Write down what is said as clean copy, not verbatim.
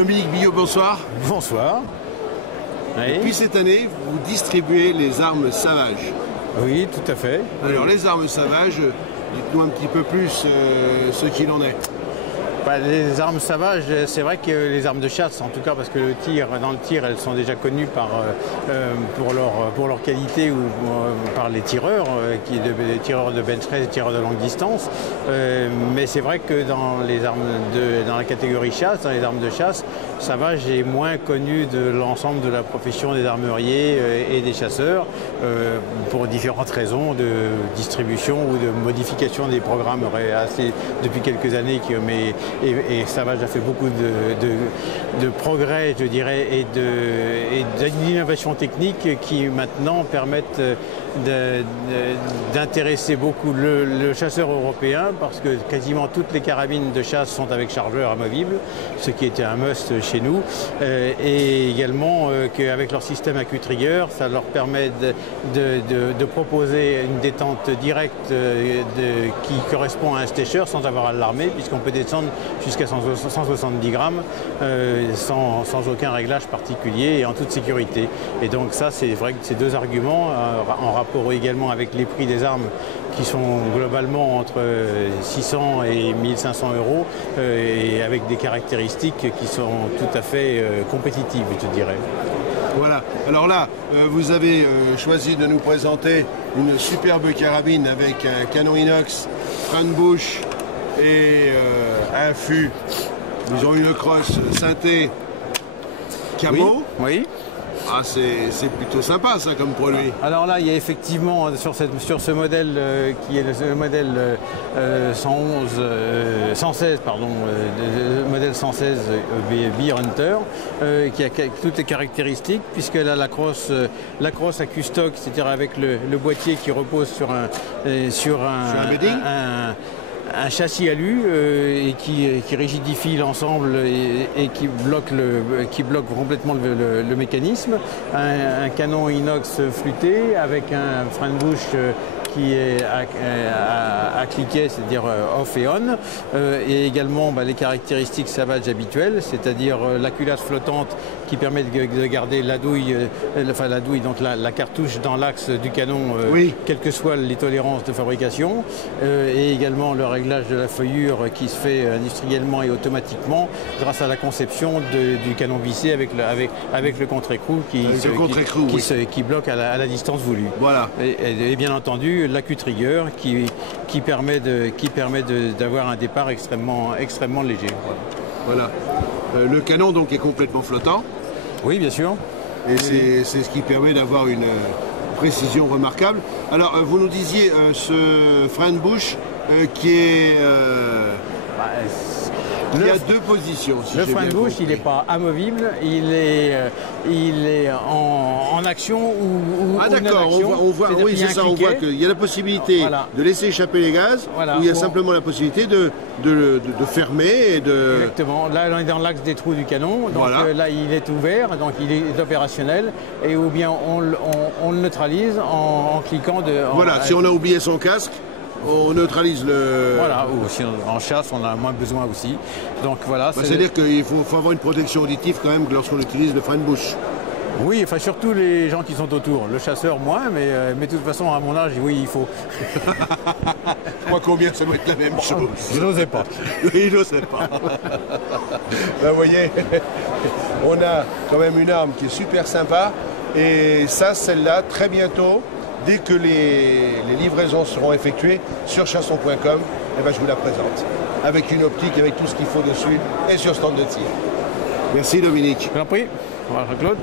Dominique Billot, bonsoir. Bonsoir. Oui. Depuis cette année, vous distribuez les armes sauvages. Oui, tout à fait. Alors les armes sauvages, dites-nous un petit peu plus ce qu'il en est. Les armes sauvages, c'est vrai que les armes de chasse, en tout cas parce que dans le tir, elles sont déjà connues pour leur qualité ou par les tireurs, les tireurs de bench press, les tireurs de longue distance. Mais c'est vrai que dans la catégorie chasse, dans les armes de chasse, sauvage est moins connu de l'ensemble de la profession des armuriers et des chasseurs pour différentes raisons de distribution ou de modification des programmes depuis quelques années. Et Savage a fait beaucoup de progrès, je dirais, et d'innovation technique qui maintenant permettent d'intéresser beaucoup le chasseur européen, parce que quasiment toutes les carabines de chasse sont avec chargeur amovible, ce qui était un must chez nous, et également qu'avec leur système à Q-Trigger, ça leur permet de proposer une détente directe qui correspond à un stasher sans avoir à l'armer, puisqu'on peut descendre jusqu'à 170 grammes sans aucun réglage particulier et en toute sécurité. Et donc ça, c'est vrai que ces deux arguments, en rapport également avec les prix des armes qui sont globalement entre 600 et 1500 euros et avec des caractéristiques qui sont tout à fait compétitives, je dirais. Voilà, alors là, vous avez choisi de nous présenter une superbe carabine avec un canon inox, frein de bouche et un fût. Ils ont une crosse synthé camo. Oui. Ah, c'est plutôt sympa ça comme produit. Alors là, il y a effectivement sur ce modèle qui est le modèle 116, modèle 116 Bee Hunter, qui a toutes les caractéristiques, puisqu'elle a la crosse à Q-Stock, c'est-à-dire avec le boîtier qui repose sur un châssis alu et qui rigidifie l'ensemble et qui bloque complètement le mécanisme, un canon inox flûté avec un frein de bouche qui est à cliquet, c'est-à-dire off et on, et également les caractéristiques Savage habituelles, c'est-à-dire la culasse flottante qui permet de garder la douille, donc la cartouche dans l'axe du canon, oui, quelles que soient les tolérances de fabrication, et également le réglage de la feuillure qui se fait industriellement et automatiquement grâce à la conception du canon vissé avec le contre-écrou qui bloque à la distance voulue. Voilà. Et bien entendu, la Q-Trigger qui permet d'avoir un départ extrêmement léger. Voilà. Le canon donc est complètement flottant. Oui, bien sûr. Et c'est ce qui permet d'avoir une précision remarquable. Alors, vous nous disiez ce frein de bouche qui est... il y a deux positions. Si le frein de bouche, il n'est pas amovible, il est en action ou ah d'accord, on voit, oui c'est ça, on voit qu'il y a la possibilité de laisser échapper les gaz, ou il y a simplement la possibilité de fermer et de... Exactement, là on est dans l'axe des trous du canon, donc là il est ouvert, donc il est opérationnel, et ou bien on le neutralise en cliquant si on a oublié son casque, on neutralise le... Voilà, ou si en chasse, on a moins besoin aussi. Donc voilà. C'est-à-dire qu'il faut avoir une protection auditive quand même lorsqu'on utilise le frein de bouche. Oui, enfin surtout les gens qui sont autour. Le chasseur moins, mais de toute façon, à mon âge, oui, il faut. Je crois combien ça doit être la même chose. Je n'osais pas. Il n'osait pas. Vous voyez, on a quand même une arme qui est super sympa. Et ça, celle-là, très bientôt, dès que les livraisons seront effectuées sur chasson.com, je vous la présente. Avec une optique, avec tout ce qu'il faut dessus, et sur stand de tir. Merci Dominique. Je vous en prie. Au revoir Claude.